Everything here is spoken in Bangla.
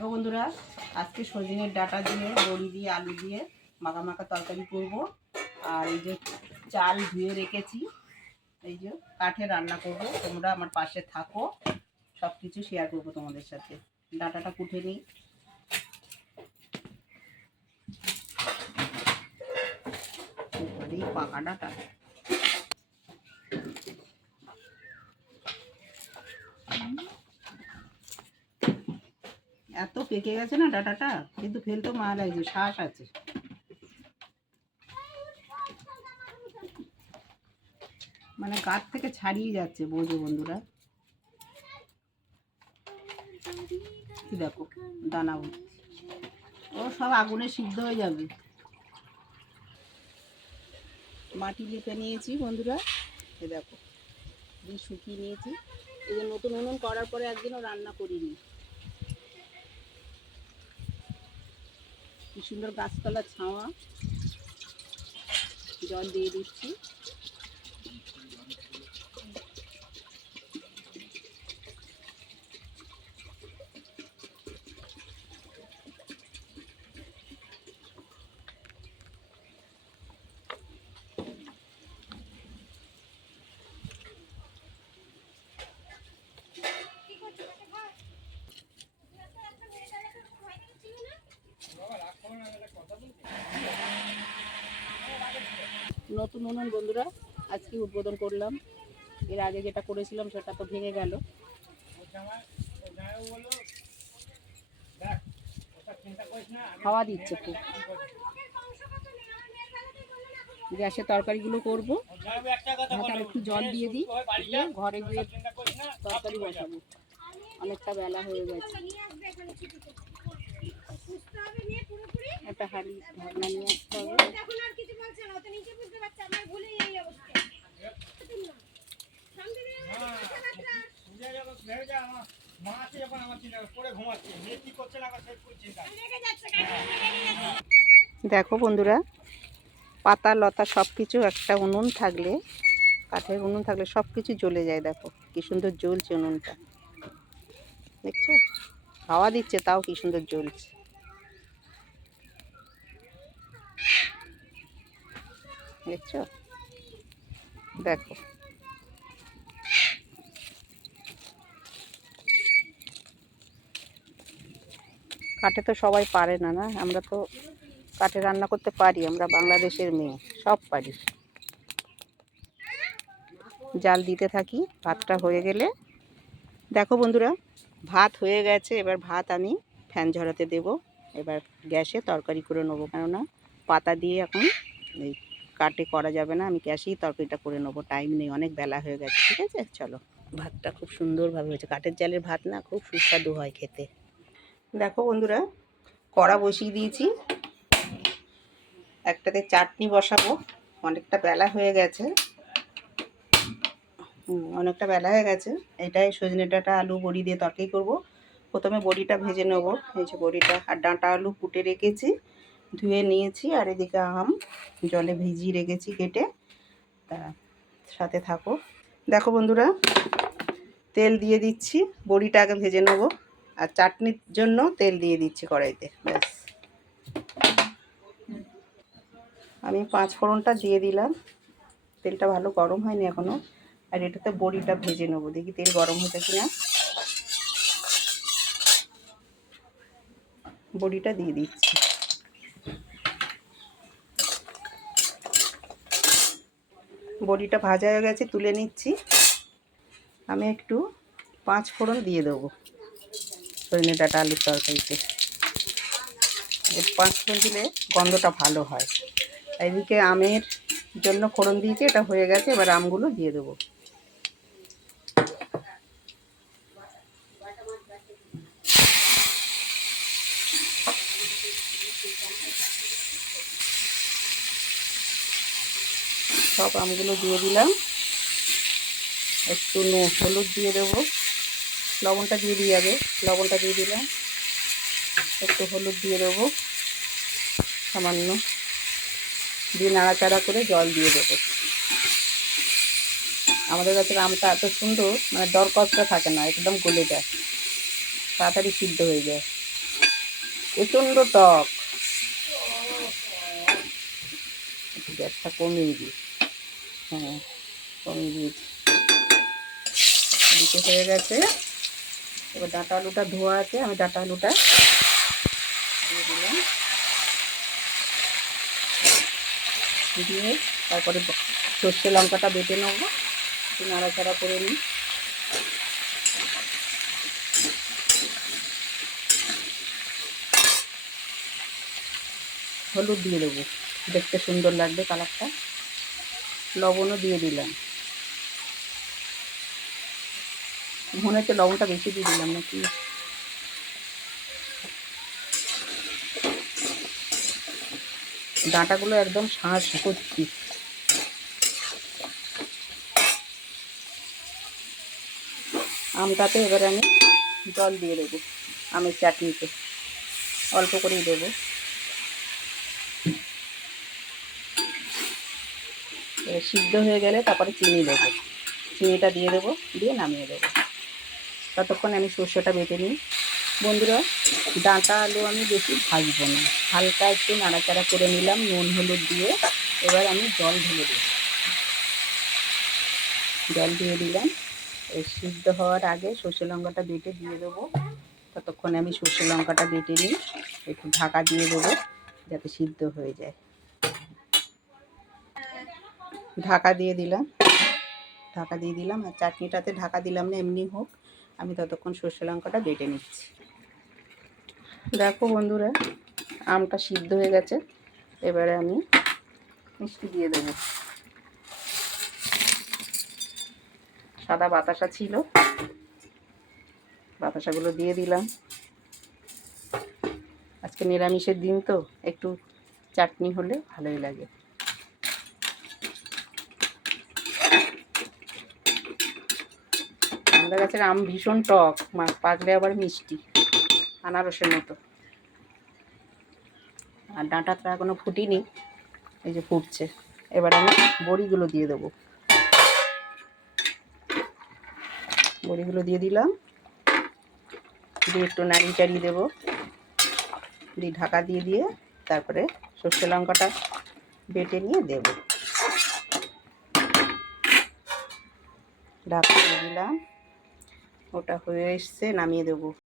দেখো বন্ধুরা, আজকে সজনের ডাটা দিয়ে, বড়ি দিয়ে, আলু দিয়ে মাখা মাখা তরকারি করব। আর এই যে চাল ধুয়ে রেখেছি, এই যে কাঠে রান্না করব। তোমরা আমার পাশে থাকো সব কিছু শেয়ার করব তোমাদের সাথে। ডাটাটা কুটে নিই। পাকা ডাটা। এত পেকে গেছে না ডাটাটা, কিন্তু ফেলতেও মায়া লাগছে শ্বাস আছে। মানে গাছ থেকে ছাড়িয়ে যাচ্ছে, বোঝো বন্ধুরা। কি দেখো, দানা। ও সব আগুনে সিদ্ধ হয়ে যাবে। মাটি লেপে নিয়েছি বন্ধুরা, এ দেখো। দিয়ে শুকিয়ে নিয়েছি। এই যে নতুন উনুন করার পরে একদিনও রান্না করিনি। কি সুন্দর গাছপালা ছাওয়া। জল দিয়ে দিচ্ছি। নতুন উনুন বন্ধুরা আজকে উদ্বোধন করলাম। এর আগে যেটা করেছিলাম সেটা তো ভেঙে গেল। হাওয়া দিচ্ছে খুব। গ্যাসে তরকারিগুলো করব। তাহলে একটু জল দিয়ে দিই। ঘরে গিয়ে তরকারি বসাবো। অনেকটা বেলা হয়ে গেছে। একটা হাঁড়ি ঢাকনা নিয়ে আসতে হবে। আমার যাচ্ছে। দেখো বন্ধুরা পাতা লতা সব কিছু একটা উনুন থাকলে কাঠের উনুন থাকলে সব কিছু জ্বলে যায় দেখো। কি সুন্দর জ্বলছে উনুনটা। দেখছ? হাওয়া দিচ্ছে তাও কি সুন্দর জ্বলছে। দেখছ? দেখো। কাঠে তো সবাই পারে না না? আমরা তো কাঠে রান্না করতে পারি, আমরা বাংলাদেশের মেয়ে, সব পারি। জাল দিতে থাকি, ভাতটা হয়ে গেলে। দেখো বন্ধুরা, ভাত হয়ে গেছে, এবার ভাত আমি ফ্যান ঝরাতে দেব। এবার গ্যাসে তরকারি করে নেব, কেননা পাতা দিয়ে এখন এই কাটে করা যাবে না, আমি গ্যাসেই তরকারিটা করে নেব। টাইম নেই, অনেক বেলা হয়ে গেছে, ঠিক আছে? চলো। ভাতটা খুব সুন্দরভাবে হয়েছে। কাঠের জালের ভাত না খুব সুস্বাদু হয় খেতে। দেখো বন্ধুরা, কড়া বসিয়ে দিয়েছি। একটাতে চাটনি বসাবো। অনেকটা বেলা হয়ে গেছে। অনেকটা বেলা হয়ে গেছে। এটাই সজনে ডাঁটা, আলু, বড়ি দিয়ে তরকারি করব। প্রথমে বড়িটা ভেজে নেব। এই যে বড়িটা আর ডাঁটা, আলু কুটে রেখেছি। ধুয়ে নিয়েছি আর এদিকে আম জলে ভিজিয়ে রেখেছি কেটে। তা সাথে থাকো। দেখো বন্ধুরা, তেল দিয়ে দিচ্ছি, বড়িটা আগে ভেজে নেব। আর চাটনির জন্য তেল দিয়ে দিচ্ছি কড়াইতে, ব্যাস। আমি পাঁচ ফোড়নটা দিয়ে দিলাম। তেলটা ভালো গরম হয়নি এখনও আর এটাতে বড়িটা ভেজে নেব। দেখি তেল গরম হচ্ছে কিনা। বড়িটা দিয়ে দিচ্ছি। বড়িটা ভাজা হয়ে গেছে, তুলে নিচ্ছি। আমি একটু পাঁচ ফোড়ন দিয়ে দেবো সজনে ডাটা আলুর তরকারিতে। পাঁচ ফোড়ন দিলে গন্ধটা ভালো হয়। এদিকে আমের জন্য ফোড়ন দিয়েছি, এটা হয়ে গেছে, এবার আমগুলো দিয়ে দেবো। সব আমগুলো দিয়ে দিলাম। একটু নুন, হলুদ দিয়ে দেবো। লবণটা দিয়ে দিই আগে, লবণটা দিয়ে দিলাম। একটু হলুদ দিয়ে দেবো, সামান্য। দিয়ে নাড়াচাড়া করে জল দিয়ে দেবো। আমাদের গাছের আমটা এত সুন্দর মানে দরকসটা থাকে না, একদম গলে যায়। তাড়াতাড়ি সিদ্ধ হয়ে যায়। প্রচণ্ড টক। গ্যাসটা কমিয়ে দিই। হ্যাঁ কমিয়ে দিয়েছি দিতে হয়ে গেছে। এবার ডাঁটা আলুটা ধোয়া আছে, আমি ডাঁটা আলুটা দিয়ে দিলাম। দিয়ে তারপরে সর্ষে লঙ্কাটা বেটে নেব, একটু নাড়াচাড়া করে নিই। হলুদ দিয়ে দেবো, দেখতে সুন্দর লাগবে কালারটা। লবণও দিয়ে দিলাম। মনে হচ্ছে লবণটা বেশি দিয়ে দিলাম নাকি? ডাঁটাগুলো একদম শাঁস করছি। আমটাতে এবারে আমি জল দিয়ে দেবো, আমের চাটনিতে। অল্প করেই দেবো এবার সিদ্ধ হয়ে গেলে তারপরে চিনি দেবো। চিনিটা দিয়ে দেবো, দিয়ে নামিয়ে দেবো। ততক্ষণ আমি সর্ষেটা বেটে নিই। বন্ধুরা, ডাঁটা আলু আমি বেশি ভাজবো না। হালকা একটু নাড়াচাড়া করে নিলাম, নুন, হলুদ দিয়ে। এবার আমি জল ঢেলে দেবো। জল দিয়ে দিলাম। এই সিদ্ধ হওয়ার আগে সর্ষে লঙ্কাটা বেটে দিয়ে দেবো। ততক্ষণে আমি সর্ষে লঙ্কাটা বেটে নিই। একটু ঢাকা দিয়ে দেবো, যাতে সিদ্ধ হয়ে যায়। ঢাকা দিয়ে দিলাম। ঢাকা দিয়ে দিলাম আর চাটনিটাতে ঢাকা দিলাম না, এমনি হোক। আমি ততক্ষণ সর্ষে লঙ্কাটা বেটে নিচ্ছি। দেখো বন্ধুরা, আমটা সিদ্ধ হয়ে গেছে। এবারে আমি মিষ্টি দিয়ে দেবো। সাদা বাতাসা ছিল। বাতাসাগুলো দিয়ে দিলাম। আজকে নিরামিষের দিন তো, একটু চাটনি হলে ভালোই লাগে। আমাদের গাছের আম ভীষণ টক পাকলে আবার মিষ্টি, আনারসের মতো। আর ডাঁটাটা এখনও ফুটিনি, এই যে ফুটছে। এবার আমি বড়িগুলো দিয়ে দেবো। বড়িগুলো দিয়ে দিলাম। দিয়ে একটু নাড়ি চাড়িয়ে দেবো। দিয়ে ঢাকা দিয়ে দিয়ে তারপরে সর্ষে লঙ্কাটা বেটে নিয়ে দেবো। ঢাকা দিয়ে দিলাম। ওটা হয়ে এসছে নামিয়ে দেবো।